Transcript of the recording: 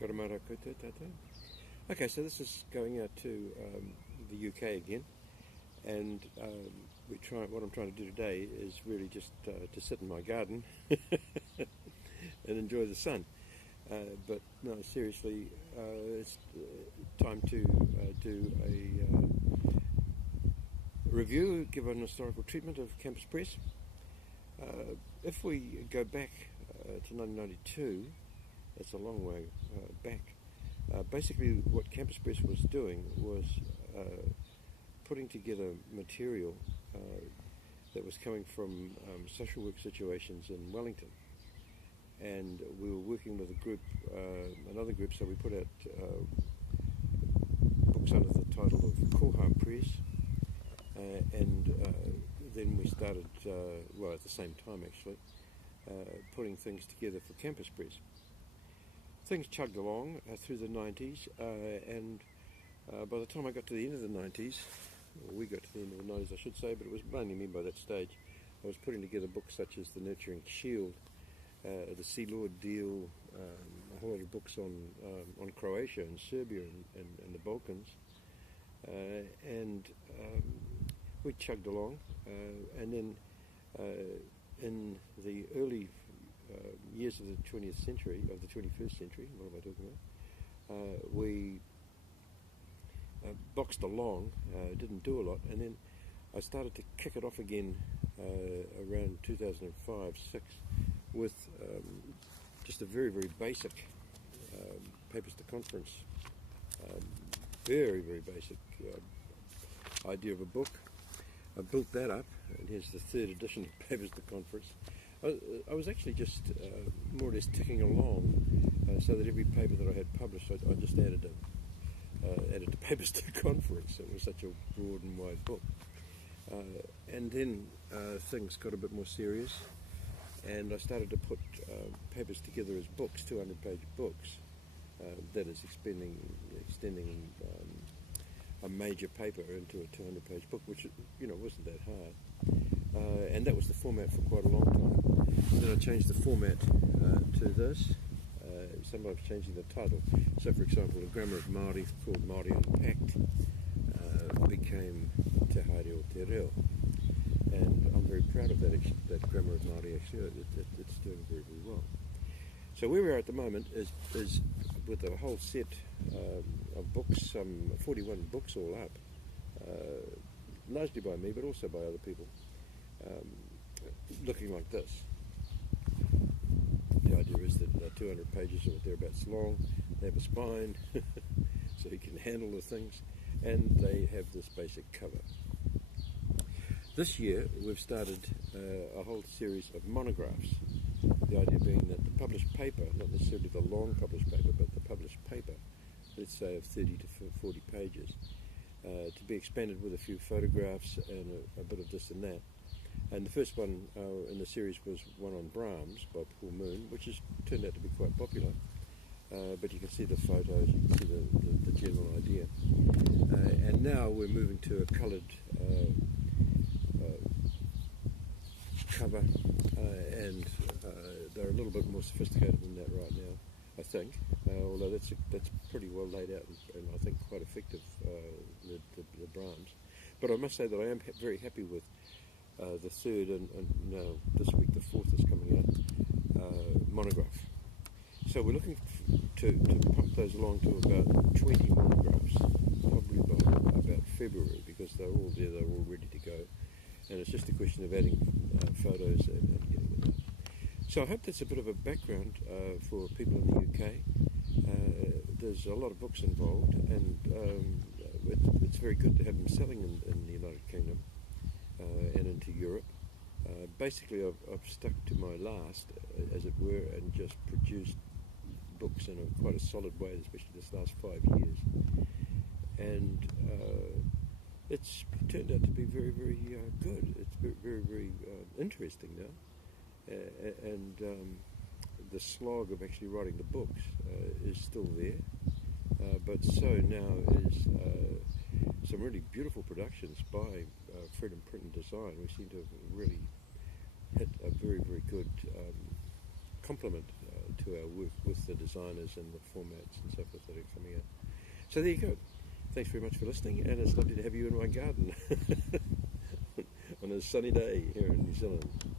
Karamara koutou tātou. Okay, so this is going out to the UK again, and what I'm trying to do today is really just to sit in my garden and enjoy the sun. But no, seriously, it's time to do a review, give an historical treatment of Campus Press. If we go back to 1992, that's a long way back. Basically, what Campus Press was doing was putting together material that was coming from social work situations in Wellington. And we were working with a group, another group, so we put out books under the title of Koha Press, and then we started, well, at the same time actually, putting things together for Campus Press. Things chugged along through the 90s, and by the time I got to the end of the 90s, or we got to the end of the 90s I should say, but it was mainly me by that stage, I was putting together books such as The Nurturing Shield, the Sea Lord deal, a whole lot of books on Croatia and Serbia and the Balkans, and we chugged along, and then in the early years of the 20th century, of the 21st century, what am I talking about? We boxed along, didn't do a lot, and then I started to kick it off again around 2005-06 with just a very, very basic Papers to Conference, very, very basic idea of a book. I built that up, and here's the third edition of Papers to Conference. I was actually just more or less ticking along so that every paper that I had published, I just added to Papers to Conference. It was such a broad and wide book. And then things got a bit more serious, and I started to put papers together as books, 200-page books. That is extending a major paper into a 200-page book, which wasn't that hard. And that was the format for quite a long time. Then I changed the format to this, sometimes changing the title. So, for example, a grammar of Māori called Māori Unpacked became Te Haere o Te Reo. And I'm very proud of that grammar of Māori, actually. It's doing very, very well. So where we are at the moment is with a whole set of books, some 41 books all up, largely by me, but also by other people, looking like this. The idea is that 200 pages or thereabouts long, they have a spine, so you can handle the things, and they have this basic cover. This year we've started a whole series of monographs, the idea being that the published paper, not necessarily the long published paper, but the published paper, let's say of 30 to 40 pages, to be expanded with a few photographs and a bit of this and that. And the first one in the series was one on Brahms by Paul Moon, which has turned out to be quite popular. But you can see the photos, you can see the general idea. And now we're moving to a coloured cover, and they're a little bit more sophisticated than that right now, I think. Although that's pretty well laid out and I think quite effective, the Brahms. But I must say that I am very happy with the third, and now this week the fourth is coming out, monograph. So we're looking to pump those along to about 20 monographs, probably by about February, because they're all there, they're all ready to go, and it's just a question of adding photos and getting them out. So I hope that's a bit of a background for people in the UK. There's a lot of books involved, and it's very good to have them selling in the United Kingdom and into Europe. Basically, I've stuck to my last, as it were, and just produced books in quite a solid way, especially this last 5 years. And it's turned out to be very, very good. It's very, very interesting now. And the slog of actually writing the books is still there. But so now is some really beautiful productions by Freedom Print and Design. We seem to have really hit a very, very good complement to our work with the designers and the formats and so forth that are coming out. So there you go. Thanks very much for listening, and it's lovely to have you in my garden on a sunny day here in New Zealand.